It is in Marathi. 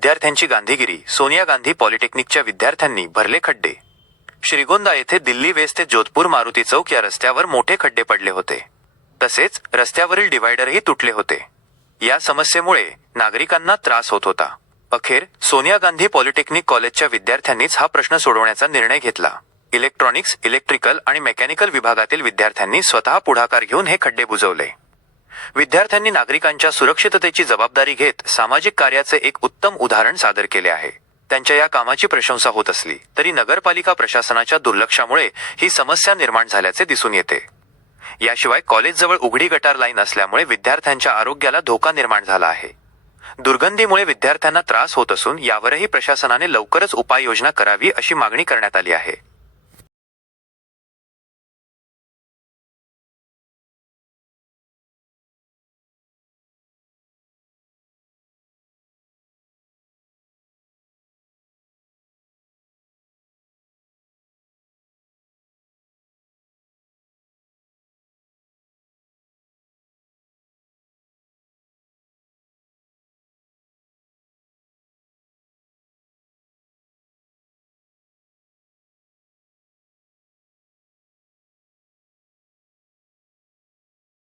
विद्यार्थ्यांची गांधीगिरी, सोनिया गांधी पॉलिटेक्निकच्या विद्यार्थ्यांनी भरले खड्डे. श्रीगोंदा येथे दिल्ली वेस्ट ते जोधपूर मारुती चौक या रस्त्यावर मोठे खड्डे पडले होते. तसेच रस्त्यावरील डिव्हायडरही तुटले होते. या समस्येमुळे नागरिकांना त्रास होत होता. अखेर सोनिया गांधी पॉलिटेक्निक कॉलेजच्या विद्यार्थ्यांनीच हा प्रश्न सोडवण्याचा निर्णय घेतला. इलेक्ट्रॉनिक्स, इलेक्ट्रिकल आणि मेकॅनिकल विभागातील विद्यार्थ्यांनी स्वतः पुढाकार घेऊन हे खड्डे बुजवले. विद्यार्थ्यांनी नागरिकांच्या सुरक्षिततेची जबाबदारी घेत सामाजिक कार्याचे एक उत्तम उदाहरण सादर केले आहे. त्यांच्या या कामाची प्रशंसा होत असली तरी नगरपालिका प्रशासनाच्या दुर्लक्षामुळे ही समस्या निर्माण झाल्याचे दिसून येते. याशिवाय कॉलेजजवळ उघडी गटार लाईन असल्यामुळे विद्यार्थ्यांच्या आरोग्याला धोका निर्माण झाला आहे. दुर्गंधीमुळे विद्यार्थ्यांना त्रास होत असून यावरही प्रशासनाने लवकरच उपाययोजना करावी अशी मागणी करण्यात आली आहे.